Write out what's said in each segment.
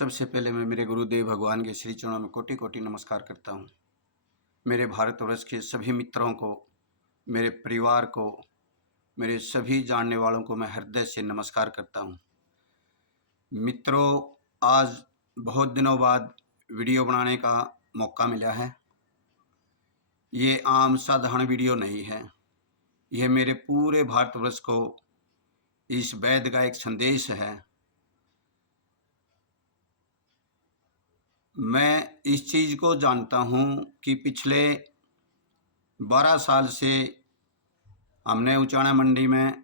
सबसे पहले मैं मेरे गुरुदेव भगवान के श्री चरणों में कोटि कोटि नमस्कार करता हूँ। मेरे भारतवर्ष के सभी मित्रों को, मेरे परिवार को, मेरे सभी जानने वालों को मैं हृदय से नमस्कार करता हूँ। मित्रों, आज बहुत दिनों बाद वीडियो बनाने का मौका मिला है। ये आम साधारण वीडियो नहीं है। यह मेरे पूरे भारतवर्ष को इस वेद का एक संदेश है। मैं इस चीज़ को जानता हूँ कि पिछले 12 साल से हमने उचाना मंडी में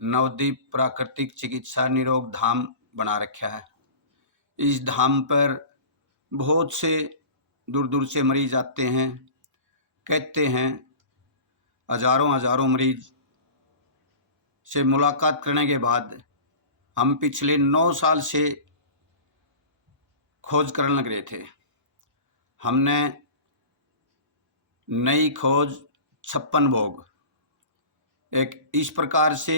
नवदीप प्राकृतिक चिकित्सा निरोग धाम बना रखा है। इस धाम पर बहुत से दूर दूर से मरीज आते हैं। कहते हैं हजारों हजारों मरीज से मुलाकात करने के बाद हम पिछले 9 साल से खोज करने लग रहे थे। हमने नई खोज 56 भोग एक इस प्रकार से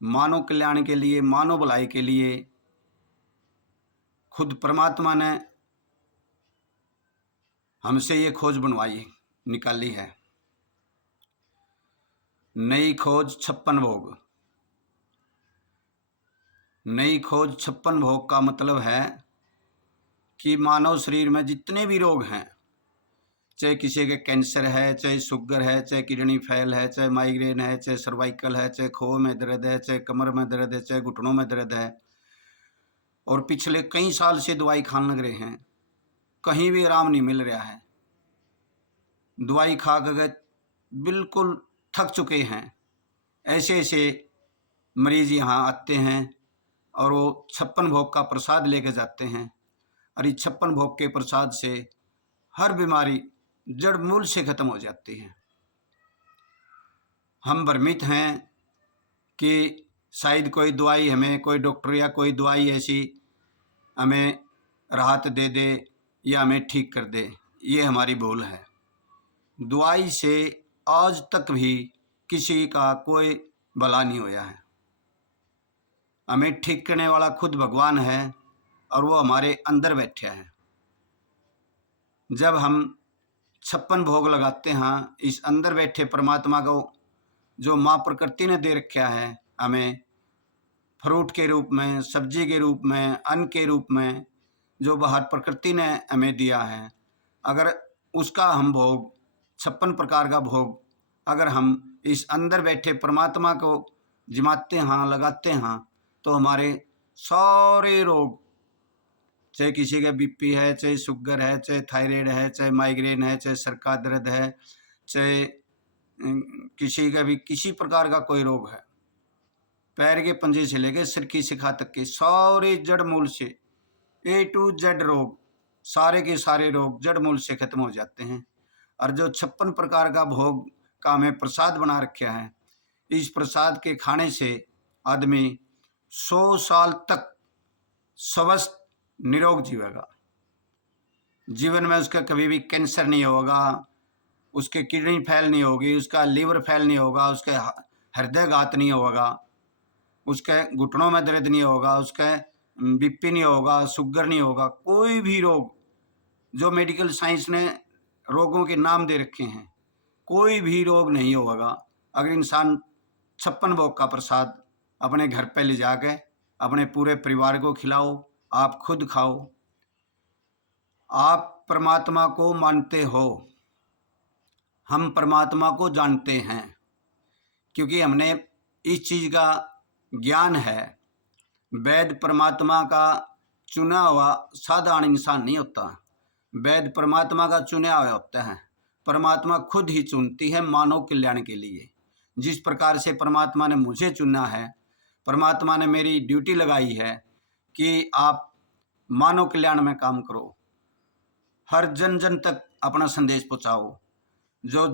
मानव कल्याण के लिए, मानव भलाई के लिए खुद परमात्मा ने हमसे ये खोज बनवाई, निकाली है। नई खोज 56 भोग। नई खोज 56 भोग का मतलब है कि मानव शरीर में जितने भी रोग हैं, चाहे किसी के कैंसर है, चाहे शुगर है, चाहे किडनी फेल है, चाहे माइग्रेन है, चाहे सर्वाइकल है, चाहे खोह में दर्द है, चाहे कमर में दर्द है, चाहे घुटनों में दर्द है, और पिछले कई साल से दवाई खाने लग रहे हैं, कहीं भी आराम नहीं मिल रहा है। दवाई खा कर बिल्कुल थक चुके हैं। ऐसे ऐसे मरीज यहाँ आते हैं और वो 56 भोग का प्रसाद लेके जाते हैं, और इस 56 भोग के प्रसाद से हर बीमारी जड़ मूल से खत्म हो जाती है। हम भ्रमित हैं कि शायद कोई दवाई हमें, कोई डॉक्टर या कोई दवाई ऐसी हमें राहत दे दे या हमें ठीक कर दे। ये हमारी भूल है। दवाई से आज तक भी किसी का कोई भला नहीं होया है। हमें ठीक करने वाला खुद भगवान है, और वो हमारे अंदर बैठा है। जब हम 56 भोग लगाते हैं, इस अंदर बैठे परमात्मा को जो माँ प्रकृति ने दे रखा है, हमें फ्रूट के रूप में, सब्जी के रूप में, अन्न के रूप में, जो बाहर प्रकृति ने हमें दिया है, अगर उसका हम भोग 56 प्रकार का भोग अगर हम इस अंदर बैठे परमात्मा को जिमाते हैं, लगाते हैं, तो हमारे सारे रोग, चाहे किसी का बीपी है, चाहे शुगर है, चाहे थायराइड है, चाहे माइग्रेन है, चाहे सर का दर्द है, चाहे किसी का भी किसी प्रकार का कोई रोग है, पैर के पंजे से लेकर सिर की शिखा तक के सारे जड़ मूल से A to Z रोग, सारे के सारे रोग जड़ मूल से खत्म हो जाते हैं। और जो 56 प्रकार का भोग का हमें प्रसाद बना रखा है, इस प्रसाद के खाने से आदमी 100 साल तक स्वस्थ निरोग जीवेगा। जीवन में उसका कभी भी कैंसर नहीं होगा, उसके किडनी फेल नहीं होगी, उसका लीवर फेल नहीं होगा, उसके हृदय घात नहीं होगा, उसके घुटनों में दर्द नहीं होगा, उसके बीपी नहीं होगा, शुगर नहीं होगा। कोई भी रोग जो मेडिकल साइंस ने रोगों के नाम दे रखे हैं, कोई भी रोग नहीं होगा अगर इंसान 56 भोग का प्रसाद अपने घर पे ले जाके अपने पूरे परिवार को खिलाओ, आप खुद खाओ। आप परमात्मा को मानते हो, हम परमात्मा को जानते हैं, क्योंकि हमने इस चीज़ का ज्ञान है। वैद परमात्मा का चुना हुआ साधारण इंसान नहीं होता, वैद परमात्मा का चुना हुआ होता है। परमात्मा खुद ही चुनती है मानव कल्याण के लिए। जिस प्रकार से परमात्मा ने मुझे चुना है, परमात्मा ने मेरी ड्यूटी लगाई है कि आप मानव कल्याण में काम करो, हर जन जन तक अपना संदेश पहुँचाओ। जो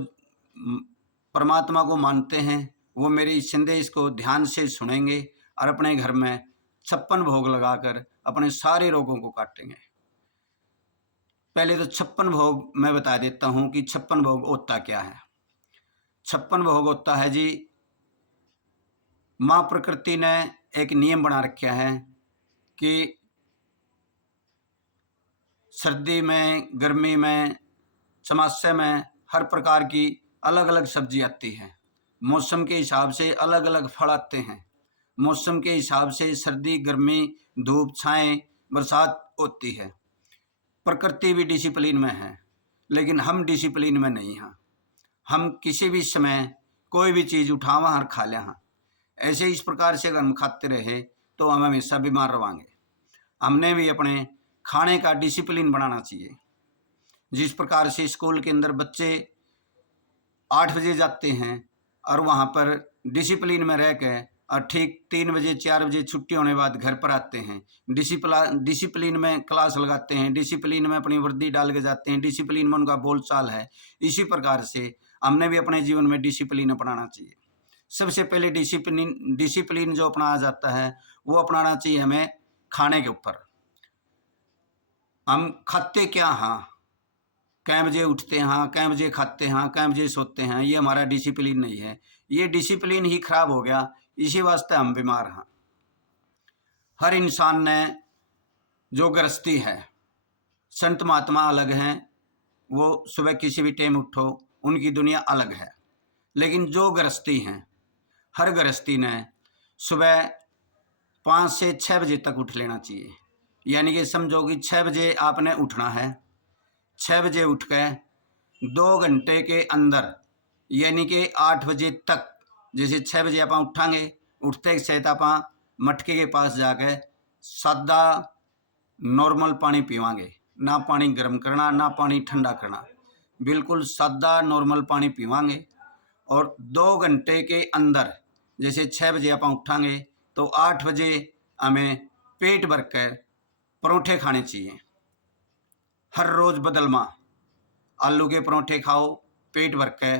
परमात्मा को मानते हैं वो मेरे इस संदेश को ध्यान से सुनेंगे और अपने घर में 56 भोग लगाकर अपने सारे रोगों को काटेंगे। पहले तो 56 भोग मैं बता देता हूँ कि 56 भोग होता क्या है। 56 भोग होता है जी, माँ प्रकृति ने एक नियम बना रखा है कि सर्दी में, गर्मी में, चमासे में हर प्रकार की अलग अलग सब्जी आती है। मौसम के हिसाब से अलग अलग फल आते हैं। मौसम के हिसाब से सर्दी, गर्मी, धूप, छाएं, बरसात होती है। प्रकृति भी डिसिप्लिन में है, लेकिन हम डिसिप्लिन में नहीं हैं। हम किसी भी समय कोई भी चीज़ उठावा और खा लिया। ऐसे इस प्रकार से अगर हम खाते रहे तो हम हमेशा बीमार रहेंगे। हमने भी अपने खाने का डिसिप्लिन बनाना चाहिए। जिस प्रकार से स्कूल के अंदर बच्चे 8 बजे जाते हैं और वहाँ पर डिसिप्लिन में रह के और ठीक 3 बजे 4 बजे छुट्टी होने बाद घर पर आते हैं, डिसिप्लिन में क्लास लगाते हैं, डिसिप्लिन में अपनी वर्दी डाल के जाते हैं, डिसिप्लिन में उनका बोलचाल है। इसी प्रकार से हमने भी अपने जीवन में डिसिप्लिन अपनाना चाहिए। सबसे पहले डिसिप्लिन जो अपनाया जाता है वो अपनाना चाहिए हमें खाने के ऊपर। हम खाते क्या हैं, कै बजे उठते हैं, कै बजे खाते हैं, कै बजे सोते हैं, ये हमारा डिसिप्लिन नहीं है। ये डिसिप्लिन ही खराब हो गया, इसी वास्ते हम बीमार हैं। हर इंसान ने जो गृहस्थी है, संत महात्मा अलग हैं, वो सुबह किसी भी टाइम उठो, उनकी दुनिया अलग है। लेकिन जो गृहस्थी हैं, हर गृहस्थी ने सुबह 5 से 6 बजे तक उठ लेना चाहिए। यानी कि समझो कि 6 बजे आपने उठना है। 6 बजे उठ के 2 घंटे के अंदर यानी कि 8 बजे तक, जैसे 6 बजे आप उठांगे, उठते सहित आप मटके के पास जाके सादा नॉर्मल पानी पीवांगे। ना पानी गर्म करना, ना पानी ठंडा करना, बिल्कुल सादा नॉर्मल पानी पीवांगे। और 2 घंटे के अंदर, जैसे 6 बजे आप उठांगे तो 8 बजे हमें पेट भर कर परोठे खाने चाहिए। हर रोज़ बदलमा, आलू के परोठे खाओ पेट भर के,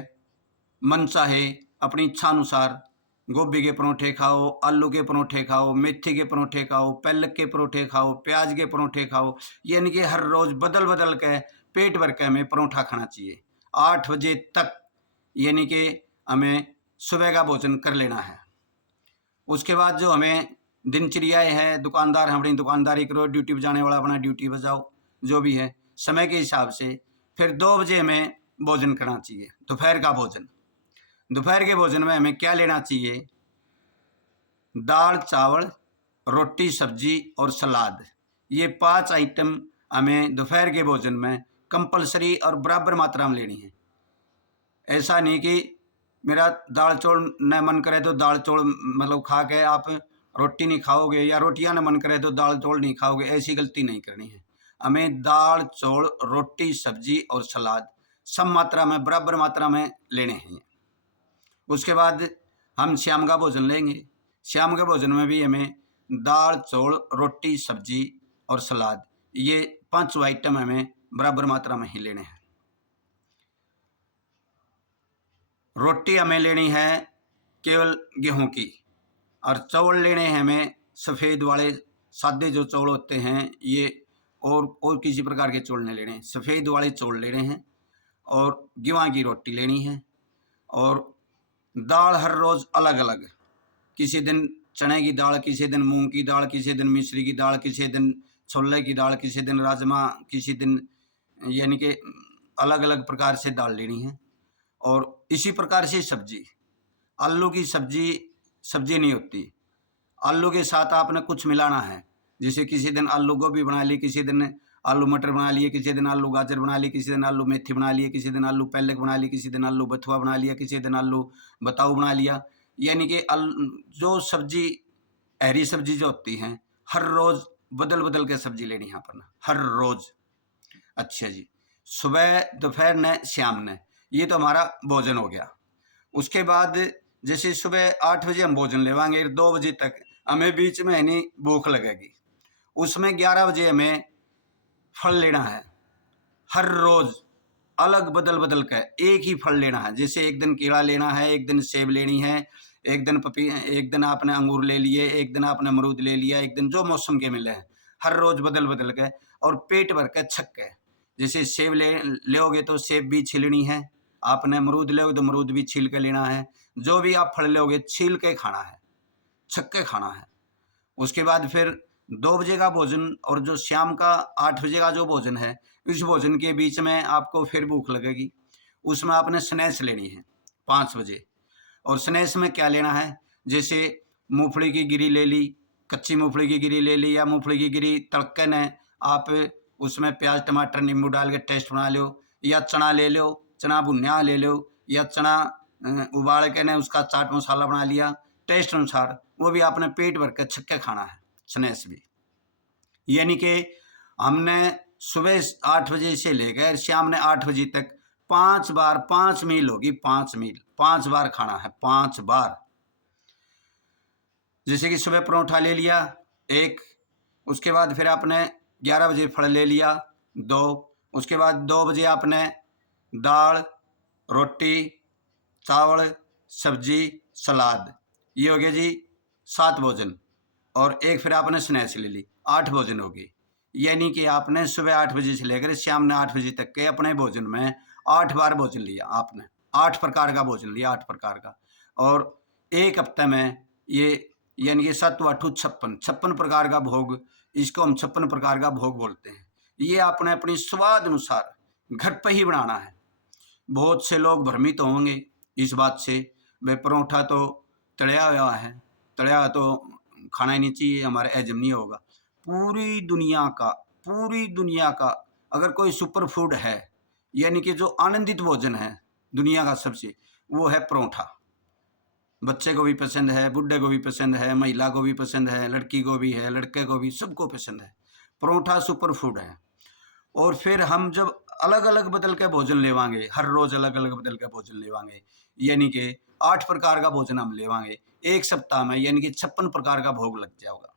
मन चाहे अपनी इच्छा अनुसार गोभी के परोठे खाओ, आलू के परोठे खाओ, मेथी के परोठे खाओ, पालक के परोठे खाओ, प्याज के परोठे खाओ। यानी कि हर रोज़ बदल बदल के पेट भर के हमें परोठा खाना चाहिए 8 बजे तक। यानी कि हमें सुबह का भोजन कर लेना है। उसके बाद जो हमें दिनचर्याएँ हैं, दुकानदार अपनी दुकानदारी करो, ड्यूटी पर जाने वाला अपना ड्यूटी पर जाओ, जो भी है समय के हिसाब से। फिर 2 बजे हमें भोजन करना चाहिए, दोपहर का भोजन। दोपहर के भोजन में हमें क्या लेना चाहिए? दाल, चावल, रोटी, सब्जी और सलाद। ये 5 आइटम हमें दोपहर के भोजन में कंपलसरी और बराबर मात्रा में लेनी है। ऐसा नहीं कि मेरा दाल चौल न मन करे तो दाल चौल मतलब खा के आप रोटी नहीं खाओगे, या रोटियां न मन करे तो दाल चौल नहीं खाओगे, ऐसी गलती नहीं करनी है। हमें दाल, चौल, रोटी, सब्जी और सलाद सब मात्रा में, बराबर मात्रा में लेने हैं। उसके बाद हम शाम का भोजन लेंगे। शाम के भोजन में भी हमें दाल, चौल, रोटी, सब्जी और सलाद, ये 5 आइटम हमें बराबर मात्रा में ही लेने हैं। रोटी हमें लेनी है केवल गेहूं की, और चावल लेने हैं हमें सफ़ेद वाले सादे जो चावल होते हैं ये, और किसी प्रकार के चावल नहीं लेने हैं, सफ़ेद वाले चावल लेने हैं। और गेहूं की रोटी लेनी है। और दाल हर रोज़ अलग अलग, किसी दिन चने की दाल, किसी दिन मूंग की दाल, किसी दिन मिश्री की दाल, किसी दिन छोले की दाल, किसी दिन राजमा, किसी दिन, यानी कि अलग अलग प्रकार से दाल लेनी है। और इसी प्रकार से सब्जी, आलू की सब्जी नहीं होती, आलू के साथ आपने कुछ मिलाना है। जैसे किसी दिन आलू गोभी बना ली, किसी दिन आलू मटर बना लिए, किसी दिन आलू गाजर बना ली, किसी दिन आलू मेथी बना लिए, किसी दिन आलू पालक बना ली, किसी दिन आलू बथुआ बना लिया, किसी दिन आलू बताऊ बना लिया। यानी कि जो सब्जी, हरी सब्जी जो होती हैं, हर रोज़ बदल बदल के सब्जी लेनी है अपन, हर रोज़। अच्छा जी, सुबह, दोपहर ने, शाम ने, ये तो हमारा भोजन हो गया। उसके बाद जैसे सुबह 8 बजे हम भोजन लेवांगे, 2 बजे तक हमें बीच में नहीं भूख लगेगी। उसमें 11 बजे हमें फल लेना है। हर रोज़ अलग बदल बदल कर एक ही फल लेना है। जैसे एक दिन केला लेना है, एक दिन सेब लेनी है, एक दिन आपने अंगूर ले लिए, एक दिन आपने अमरूद ले लिया, एक दिन जो मौसम के मिले हैं, हर रोज़ बदल बदल के, और पेट भर के छक के। जैसे सेब लोगे तो सेब भी छीलनी है, आपने अमरूद लोगे तो अमरूद भी छील के लेना है। जो भी आप फल लोगे छील के खाना है, छक के खाना है। उसके बाद फिर 2 बजे का भोजन और जो शाम का 8 बजे का जो भोजन है, इस भोजन के बीच में आपको फिर भूख लगेगी। उसमें आपने स्नैक्स लेनी है 5 बजे। और स्नैक्स में क्या लेना है, जैसे मूँगफली की गिरी ले ली, कच्ची मूँगफली की गिरी ले ली, या मूँगफली की गिरी तड़क के न आप उसमें प्याज टमाटर नींबू डाल के टेस्ट बना लो, या चना ले लो, चना भुनिया ले लो, या चना उबाल के न उसका चाट मसाला बना लिया टेस्ट अनुसार, वो भी आपने पेट भर के छक के खाना है स्नैक्स भी। यानी कि हमने सुबह 8 बजे से लेकर शाम ने 8 बजे तक 5 बार 5 मील होगी, 5 मील 5 बार खाना है, 5 बार। जैसे कि सुबह परोठा ले लिया 1, उसके बाद फिर आपने 11 बजे फल ले लिया 2, उसके बाद 2 बजे आपने दाल, रोटी, चावल, सब्जी, सलाद, ये हो गया जी 7 भोजन। और एक फिर आपने स्नैक्स ले ली, 8 भोजन हो गए। यानी कि आपने सुबह 8 बजे से लेकर शाम ने 8 बजे तक के अपने भोजन में 8 बार भोजन लिया आपने, 8 प्रकार का भोजन लिया, 8 प्रकार का। और एक हफ्ते में ये यानी कि 7 8 56 प्रकार का भोग, इसको हम 56 प्रकार का भोग बोलते हैं। ये आपने अपनी स्वाद अनुसार घर पर ही बनाना है। बहुत से लोग भ्रमित तो होंगे इस बात से, भाई परोठा तो तळया हुआ है, तळया हुआ तो खाना ही नहीं चाहिए, हमारे हजम नहीं होगा। पूरी दुनिया का अगर कोई सुपर फूड है, यानी कि जो आनंदित भोजन है दुनिया का सबसे, वो है परोठा। बच्चे को भी पसंद है, बुढ़े को भी पसंद है, महिला को भी पसंद है, लड़की को भी है, लड़के को भी, सबको पसंद है। परोठा सुपर फूड है। और फिर हम जब अलग अलग बदल के भोजन लेवांगे, हर रोज अलग अलग बदल के भोजन लेवांगे, यानी कि 8 प्रकार का भोजन हम लेवांगे एक सप्ताह में, यानी कि 56 प्रकार का भोग लग जाएगा।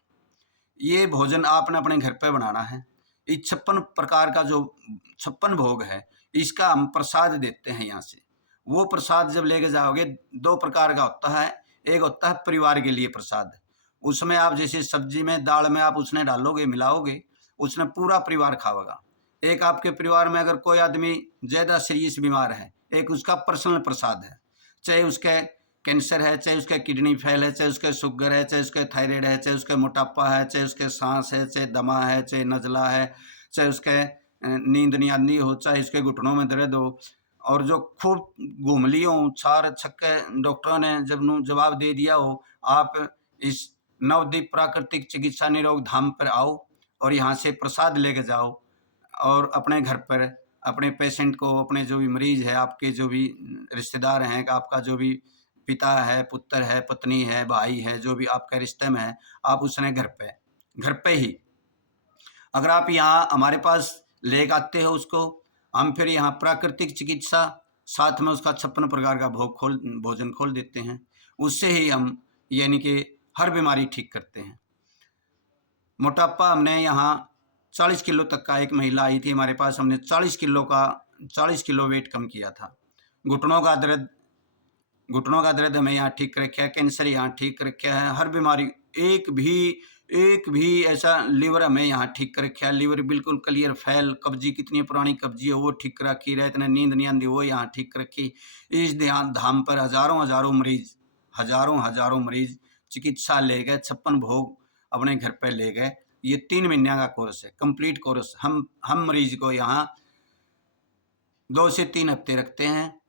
ये भोजन आपने अपने घर पे बनाना है। इस 56 प्रकार का जो 56 भोग है, इसका हम प्रसाद देते हैं यहाँ से। वो प्रसाद जब लेके जाओगे 2 प्रकार का होता है। एक होता है परिवार के लिए प्रसाद, उसमें आप जैसे सब्जी में दाल में आप उसने डालोगे, मिलाओगे, उसने पूरा परिवार खाओगा। एक आपके परिवार में अगर कोई आदमी ज़्यादा सीरियस बीमार है, एक उसका पर्सनल प्रसाद है, चाहे उसके कैंसर है, चाहे उसका किडनी फेल है, चाहे उसके शुगर है, चाहे उसके थायराइड है, चाहे उसके मोटापा है, चाहे उसके सांस है, चाहे दमा है, चाहे नज़ला है, चाहे उसके नींद नहीं आनी हो, चाहे उसके घुटनों में दर्द हो, और जो खूब घूम लियो हो, चार छक्के डॉक्टरों ने जब जवाब दे दिया हो, आप इस नवदीप प्राकृतिक चिकित्सा निरोग धाम पर आओ और यहाँ से प्रसाद लेके जाओ, और अपने घर पर अपने पेशेंट को, अपने जो भी मरीज है, आपके जो भी रिश्तेदार हैं, आपका जो भी पिता है, पुत्र है, पत्नी है, भाई है, जो भी आपके रिश्ते में है, आप उसने घर पे ही अगर आप यहाँ हमारे पास ले आते हो उसको, हम फिर यहाँ प्राकृतिक चिकित्सा साथ में उसका 56 प्रकार का भोजन खोल देते हैं। उससे ही हम यानी कि हर बीमारी ठीक करते हैं। मोटापा हमने यहाँ 40 किलो तक का, एक महिला आई थी हमारे पास, हमने 40 किलो वेट कम किया था। घुटनों का दर्द हमें यहाँ ठीक रखा है, कैंसर यहाँ ठीक रखा है, हर बीमारी, एक भी ऐसा लीवर हमें यहाँ ठीक कर रखा है, लीवर बिल्कुल क्लियर फैल, कब्जी कितनी पुरानी कब्जी है वो ठीक रखी, रहे इतने नींद नहीं आती वो यहाँ ठीक रखी। इस ध्यान धाम पर हजारों मरीज चिकित्सा ले गए, 56 भोग अपने घर पर ले गए। ये 3 महीने का कोर्स है, कंप्लीट कोर्स। हम मरीज को यहाँ 2 से 3 हफ्ते रखते हैं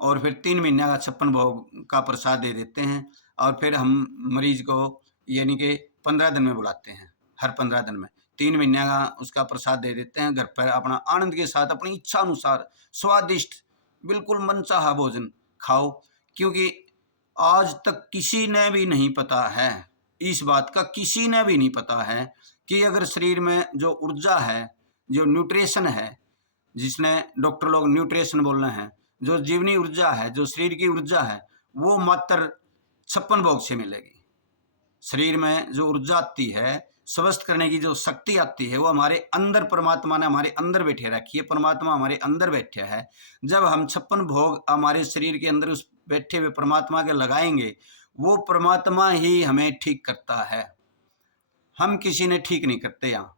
और फिर 3 महीने का 56 भोग का प्रसाद दे देते हैं, और फिर हम मरीज को यानी कि 15 दिन में बुलाते हैं। हर 15 दिन में 3 महीने का उसका प्रसाद दे देते हैं। घर पर अपना आनंद के साथ अपनी इच्छा अनुसार स्वादिष्ट बिल्कुल मनचाहा भोजन खाओ, क्योंकि आज तक किसी ने भी नहीं पता है, इस बात का किसी ने भी नहीं पता है कि अगर शरीर में जो ऊर्जा है, जो न्यूट्रिशन है, जिसने डॉक्टर लोग न्यूट्रिशन बोल रहे हैं, जो जीवनी ऊर्जा है, जो शरीर की ऊर्जा है, वो मात्र 56 भोग से मिलेगी। शरीर में जो ऊर्जा आती है, स्वस्थ करने की जो शक्ति आती है, वो हमारे अंदर परमात्मा ने हमारे अंदर बैठे रखी है। परमात्मा हमारे अंदर बैठा है। जब हम 56 भोग हमारे शरीर के अंदर उस बैठे हुए परमात्मा के लगाएंगे, वो परमात्मा ही हमें ठीक करता है। हम किसी ने ठीक नहीं करते। यहाँ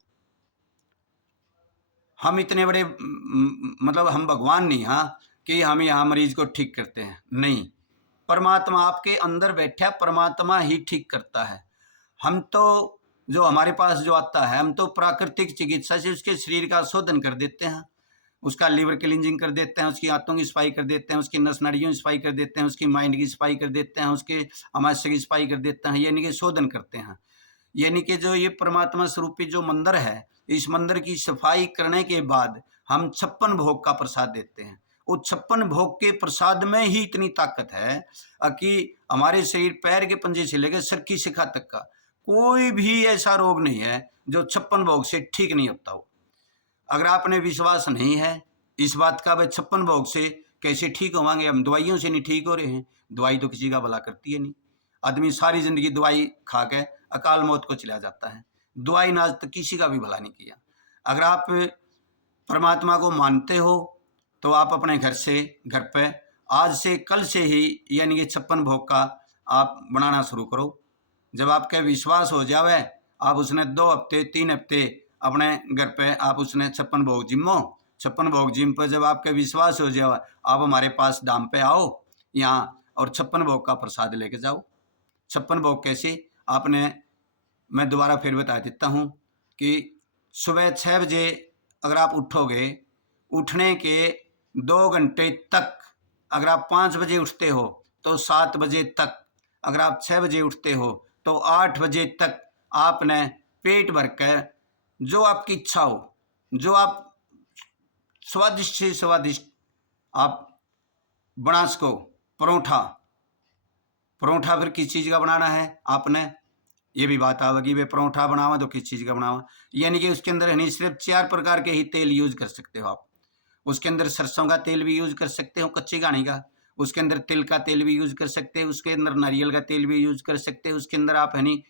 हम इतने बड़े मतलब हम भगवान नहीं, हाँ, कि हम यहाँ मरीज को ठीक करते हैं, नहीं। परमात्मा आपके अंदर बैठा, परमात्मा ही ठीक करता है। हम तो जो हमारे पास जो आता है, हम तो प्राकृतिक चिकित्सा से उसके शरीर का शोधन कर देते हैं, उसका लीवर क्लींजिंग कर देते हैं, उसकी आंतों की सफाई कर देते हैं, उसकी नस नाड़ियों की सफाई कर देते हैं, उसकी माइंड की सफाई कर देते हैं, उसके अमाशय की सफाई कर देते हैं, यानी कि शोधन करते हैं। यानी कि जो ये परमात्मा स्वरूपी जो मंदिर है, इस मंदिर की सफाई करने के बाद हम 56 भोग का प्रसाद देते हैं। वो 56 भोग के प्रसाद में ही इतनी ताकत है कि हमारे शरीर पैर के पंजे से लेकर सर की शिखा तक का कोई भी ऐसा रोग नहीं है जो 56 भोग से ठीक नहीं होता हो। अगर आपने विश्वास नहीं है इस बात का, भाई 56 भोग से कैसे ठीक होवांगे, हम दवाइयों से नहीं ठीक हो रहे हैं, दवाई तो किसी का भला करती है नहीं। आदमी सारी जिंदगी दवाई खा के अकाल मौत को चला जाता है, दवाई ने आज तक किसी का भी भला नहीं किया। अगर आप परमात्मा को मानते हो तो आप अपने घर पे आज से कल से ही यानी कि 56 भोग का आप बनाना शुरू करो। जब आपके विश्वास हो जावे, आप उसने 2 हफ्ते 3 हफ्ते अपने घर पे आप उसने 56 भोग जिमो, 56 भोग जिम पर जब आपके विश्वास हो जाए, आप हमारे पास दाम पे आओ यहाँ और 56 भोग का प्रसाद लेके जाओ। 56 भोग कैसे आपने, मैं दोबारा फिर बता देता हूँ कि सुबह 6 बजे अगर आप उठोगे, उठने के 2 घंटे तक, अगर आप 5 बजे उठते हो तो 7 बजे तक, अगर आप 6 बजे उठते हो तो 8 बजे तक आपने पेट भर कर जो आपकी इच्छा हो, जो आप स्वादिष्ट से स्वादिष्ट आप बना सको। परोठा फिर किस चीज़ का बनाना है आपने, ये भी बात आवेगी, वे परोठा बनावा तो किस चीज़ का बनावा, यानी कि उसके अंदर नहीं सिर्फ 4 प्रकार के ही तेल यूज कर सकते हो आप। उसके अंदर सरसों का तेल भी यूज कर सकते हो कच्ची घानी का, उसके अंदर तिल का तेल भी यूज कर सकते हो, उसके अंदर नारियल का तेल भी यूज कर सकते हो, उसके अंदर आप है नहीं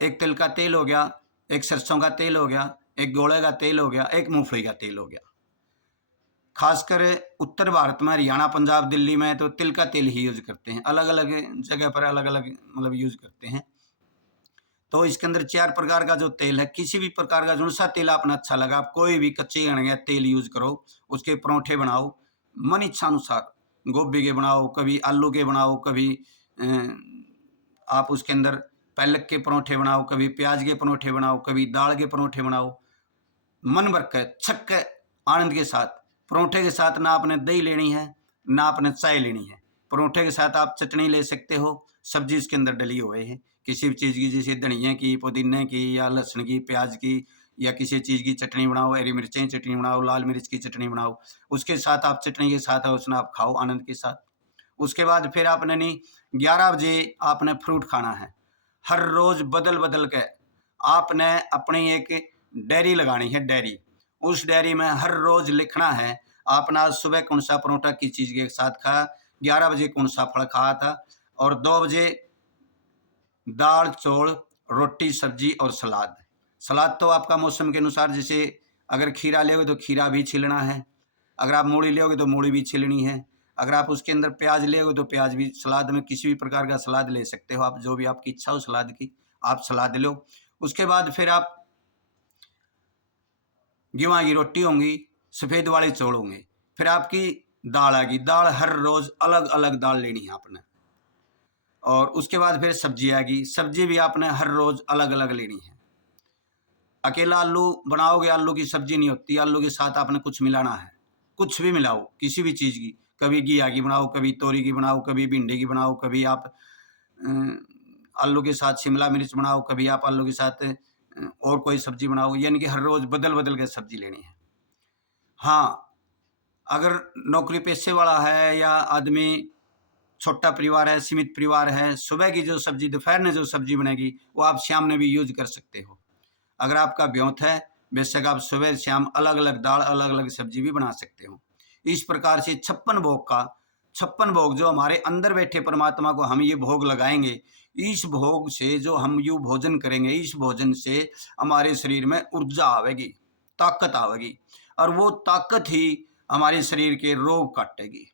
एक तिल का तेल हो गया, एक सरसों का तेल हो गया, एक गोले का तेल हो गया, एक मूंगफली का तेल हो गया। खासकर उत्तर भारत में हरियाणा पंजाब दिल्ली में तो तिल का तेल ही यूज करते हैं, अलग अलग जगह पर अलग अलग मतलब यूज करते हैं। तो इसके अंदर 4 प्रकार का जो तेल है, किसी भी प्रकार का जो सा तेल आपने अच्छा लगा, आप कोई भी कच्ची घनी तेल यूज करो, उसके परोठे बनाओ मन इच्छा अनुसार, गोभी के बनाओ, कभी आलू के बनाओ, कभी आप उसके अंदर पालक के परोठे बनाओ, कभी प्याज के परोठे बनाओ, कभी दाल के परोठे बनाओ, मन भर के छक आनंद के साथ। परोठे के साथ ना आपने दही लेनी है ना आपने चाय लेनी है, परोठे के साथ आप चटनी ले सकते हो, सब्जी इसके अंदर डली हुई है किसी भी चीज़ की, जैसे धनिया की, पुदीने की, या लहसुन की, प्याज की, या किसी चीज़ की चटनी बनाओ, हरी मिर्चें की चटनी बनाओ, लाल मिर्च की चटनी बनाओ, उसके साथ आप चटनी के साथ उसने आप खाओ आनंद के साथ। उसके बाद फिर आपने नहीं 11 बजे आपने फ्रूट खाना है, हर रोज़ बदल बदल के आपने अपनी एक डायरी लगानी है, डायरी, उस डायरी में हर रोज़ लिखना है आपने आज सुबह कौन सा परोठा किस चीज़ के साथ खाया, 11 बजे कौन सा फल खाया था, और 2 बजे दाल चौल रोटी सब्जी और सलाद। सलाद तो आपका मौसम के अनुसार, जैसे अगर खीरा लोगे तो खीरा भी छीलना है, अगर आप मूली लोगे तो मूली भी छीलनी है, अगर आप उसके अंदर प्याज लोगे तो प्याज भी, सलाद में किसी भी प्रकार का सलाद ले सकते हो आप, जो भी आपकी इच्छा हो सलाद की आप सलाद लो। उसके बाद फिर आप गेहूं की रोटी होंगी, सफ़ेद वाले चौल होंगे, फिर आपकी दाल आएगी, दाल हर रोज़ अलग अलग दाल लेनी है आपने, और उसके बाद फिर सब्जी आएगी, सब्जी भी आपने हर रोज़ अलग अलग लेनी है। अकेला आलू बनाओगे, आलू की सब्जी नहीं होती, आलू के साथ आपने कुछ मिलाना है, कुछ भी मिलाओ किसी भी चीज़ की, कभी घिया की बनाओ, कभी तोरी की बनाओ, कभी भिंडी की बनाओ, कभी आप आलू के साथ शिमला मिर्च बनाओ, कभी आप आलू के साथ और कोई सब्जी बनाओ, यानी कि हर रोज़ बदल बदल के सब्जी लेनी है। हाँ, अगर नौकरी पेशे वाला है या आदमी छोटा परिवार है, सीमित परिवार है, सुबह की जो सब्जी, दोपहर में जो सब्जी बनेगी वो आप शाम में भी यूज कर सकते हो। अगर आपका ब्योंत है, बेशक आप सुबह शाम अलग अलग दाल अलग अलग सब्जी भी बना सकते हो। इस प्रकार से 56 भोग का 56 भोग जो हमारे अंदर बैठे परमात्मा को हम ये भोग लगाएंगे, इस भोग से जो हम यू भोजन करेंगे, इस भोजन से हमारे शरीर में ऊर्जा आवेगी, ताकत आवेगी, और वो ताकत ही हमारे शरीर के रोग काटेगी।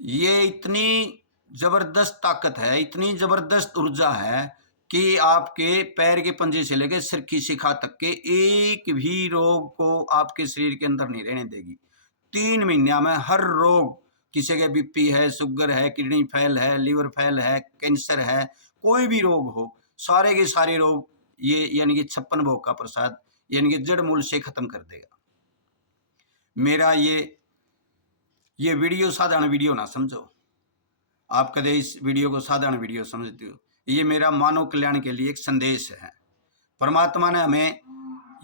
ये इतनी जबरदस्त ताकत है, इतनी जबरदस्त ऊर्जा है कि आपके पैर के पंजे से लेकर सिर की शिखा तक के एक भी रोग को आपके शरीर के अंदर नहीं रहने देगी। 3 महीने में हर रोग किसी के बीपी है, शुगर है, किडनी फेल है, लीवर फेल है, कैंसर है, कोई भी रोग हो, सारे के सारे रोग ये यानी कि 56 भोग का प्रसाद यानी कि जड़ मूल से खत्म कर देगा। मेरा ये वीडियो साधारण वीडियो ना समझो। आप कदे इस वीडियो को साधारण वीडियो समझते हो। ये मेरा मानव कल्याण के लिए एक संदेश है। परमात्मा ने हमें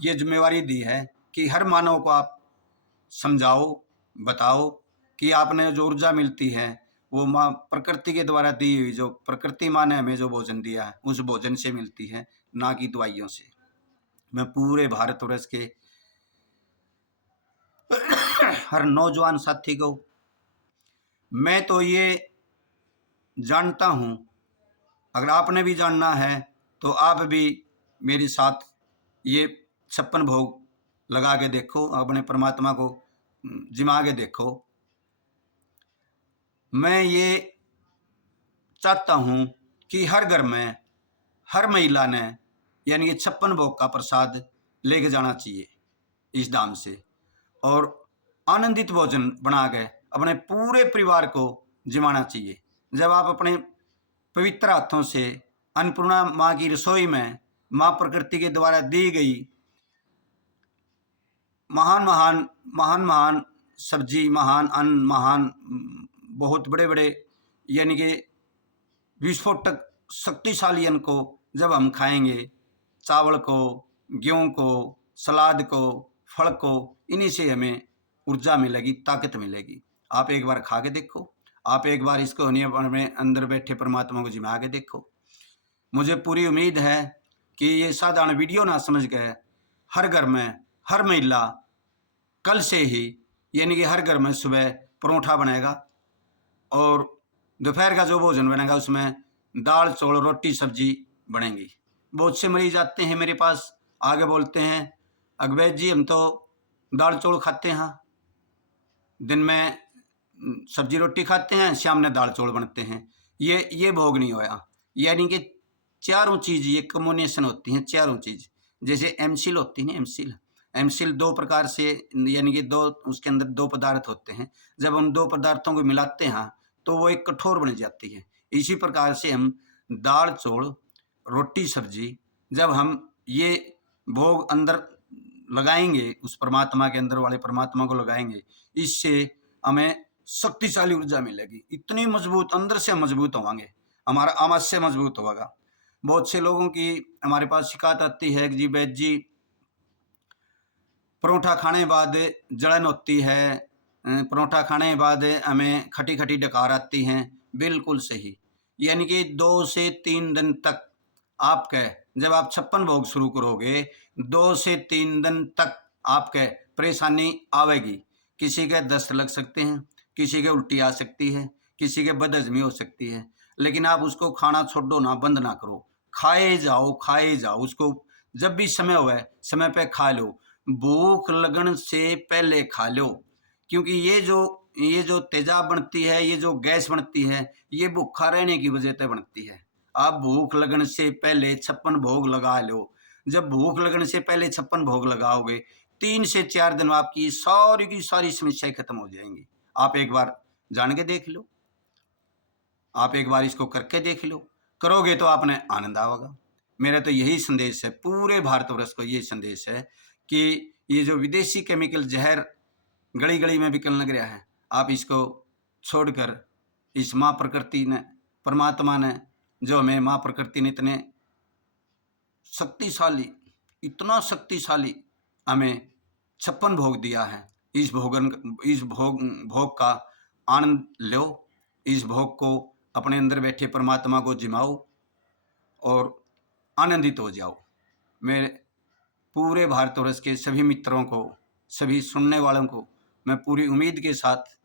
ये जिम्मेवारी दी है कि हर मानव को आप समझाओ, बताओ कि आपने जो ऊर्जा मिलती है वो माँ प्रकृति के द्वारा दी हुई, जो प्रकृति माँ ने हमें जो भोजन दिया है उस भोजन से मिलती है, ना कि दवाइयों से। मैं पूरे भारतवर्ष के हर नौजवान साथी को मैं तो ये जानता हूँ, अगर आपने भी जानना है तो आप भी मेरे साथ ये 56 भोग लगा के देखो, अपने परमात्मा को जिमा के देखो। मैं ये चाहता हूँ कि हर घर में हर महिला ने यानी कि 56 भोग का प्रसाद लेके जाना चाहिए इस धाम से, और आनंदित भोजन बना के अपने पूरे परिवार को जिमाना चाहिए। जब आप अपने पवित्र हाथों से अन्नपूर्णा माँ की रसोई में माँ प्रकृति के द्वारा दी गई महान महान महान महान सब्जी, महान अन्न, महान बहुत बड़े बड़े यानी कि विस्फोटक शक्तिशाली अन्न को जब हम खाएंगे, चावल को, गेहूँ को, सलाद को, फल को, इन्हीं से हमें ऊर्जा मिलेगी, ताकत मिलेगी। आप एक बार खा के देखो, आप एक बार इसको में अंदर बैठे परमात्मा को जिमा के देखो। मुझे पूरी उम्मीद है कि ये साधारण वीडियो ना समझ गए, हर घर में हर महिला कल से ही यानी कि हर घर में सुबह परोठा बनेगा और दोपहर का जो भोजन बनेगा उसमें दाल, चौल, रोटी, सब्जी बनेंगी। बहुत से मरीज आते हैं मेरे पास, आगे बोलते हैं अगवैद जी हम तो दाल चौल खाते हैं, दिन में सब्जी रोटी खाते हैं, शाम में दाल चौल बनते हैं। ये भोग नहीं होया। यानी कि चारों चीज़ ये कम्बिनेशन होती हैं, चारों चीज़। जैसे एमसील होती है ना, एमसील दो प्रकार से यानी कि दो उसके अंदर दो पदार्थ होते हैं। जब हम दो पदार्थों को मिलाते हैं तो वो एक कठोर बन जाती है। इसी प्रकार से हम दाल चौल रोटी सब्जी जब हम ये भोग अंदर लगाएंगे, उस परमात्मा के अंदर वाले परमात्मा को लगाएंगे, इससे हमें शक्तिशाली ऊर्जा मिलेगी। इतनी मजबूत अंदर से मजबूत होंगे, हमारा आवाज से मजबूत होगा। बहुत से लोगों की हमारे पास शिकायत आती है कि जी वैद्य जी परोठा खाने के बाद जलन होती है, परोठा खाने के बाद हमें खटी खटी डकार आती हैं। बिल्कुल सही। यानी कि 2 से 3 दिन तक आपके जब आप 56 भोग शुरू करोगे, 2 से 3 दिन तक आपके परेशानी आवेगी। किसी के दस्त लग सकते हैं, किसी के उल्टी आ सकती है, किसी के बदहजमी हो सकती है, लेकिन आप उसको खाना छोड़ो ना, बंद ना करो, खाए जाओ उसको। जब भी समय हो समय पे खा लो, भूख लगन से पहले खा लो, क्योंकि ये जो तेजाब बनती है, ये जो गैस बनती है, ये भूखा रहने की वजह से बनती है। आप भूख लगन से पहले 56 भोग लगा लो। जब भूख लगन से पहले 56 भोग लगाओगे, 3 से 4 दिन आपकी सारी की सारी समस्याएं खत्म हो जाएंगी। आप एक बार जान के देख लो, आप एक बार इसको करके देख लो, करोगे तो आपने आनंद आएगा। मेरा तो यही संदेश है, पूरे भारतवर्ष को ये संदेश है कि ये जो विदेशी केमिकल जहर गली गली में बिकने लग रहा है, आप इसको छोड़कर इस माँ प्रकृति ने, परमात्मा ने, जो हमें माँ प्रकृति ने इतना शक्तिशाली हमें 56 भोग दिया है, इस भोग का आनंद लो। इस भोग को अपने अंदर बैठे परमात्मा को जिमाओ और आनंदित हो जाओ। मेरे पूरे भारतवर्ष के सभी मित्रों को, सभी सुनने वालों को मैं पूरी उम्मीद के साथ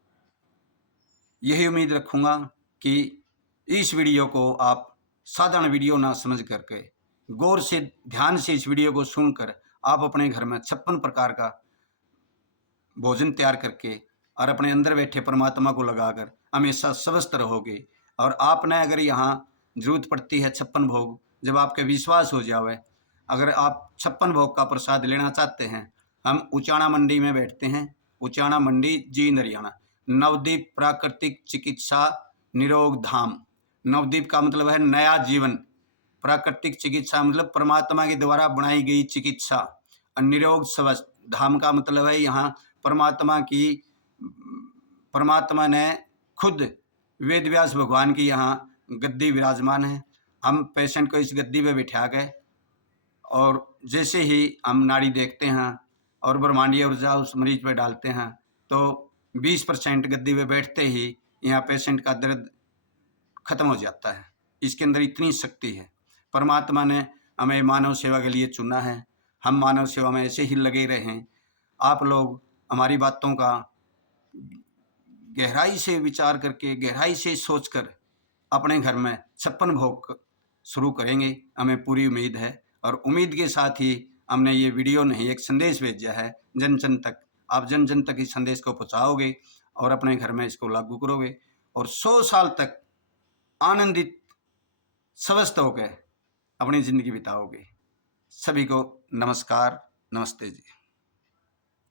यही उम्मीद रखूँगा कि इस वीडियो को आप साधारण वीडियो ना समझ करके गौर से, ध्यान से इस वीडियो को सुनकर आप अपने घर में 56 प्रकार का भोजन तैयार करके और अपने अंदर बैठे परमात्मा को लगाकर हमेशा स्वस्थ रहोगे। और आपने अगर यहाँ जरूरत पड़ती है 56 भोग, जब आपके विश्वास हो जावे, अगर आप 56 भोग का प्रसाद लेना चाहते हैं, हम उचाना मंडी में बैठते हैं, उचाना मंडी जींद हरियाणा। नवदीप प्राकृतिक चिकित्सा निरोग धाम। नवदीप का मतलब है नया जीवन, प्राकृतिक चिकित्सा मतलब परमात्मा के द्वारा बनाई गई चिकित्सा, और निरोग स्वस्थ धाम का मतलब है यहाँ परमात्मा ने खुद वेद व्यास भगवान की यहाँ गद्दी विराजमान है। हम पेशेंट को इस गद्दी पे बिठा गए और जैसे ही हम नाड़ी देखते हैं और ब्रह्मांडीय ऊर्जा उस मरीज पे डालते हैं तो 20% गद्दी पे बैठते ही यहाँ पेशेंट का दर्द खत्म हो जाता है। इसके अंदर इतनी शक्ति है। परमात्मा ने हमें मानव सेवा के लिए चुना है, हम मानव सेवा में ऐसे ही लगे रहें। आप लोग हमारी बातों का गहराई से विचार करके, गहराई से सोचकर अपने घर में 56 भोग शुरू करेंगे, हमें पूरी उम्मीद है। और उम्मीद के साथ ही हमने ये वीडियो नहीं, एक संदेश भेजा है जन जन तक। आप जन जन तक इस संदेश को पहुँचाओगे और अपने घर में इसको लागू करोगे और 100 साल तक आनंदित स्वस्थ होकर अपनी ज़िंदगी बिताओगे। सभी को नमस्कार, नमस्ते जी।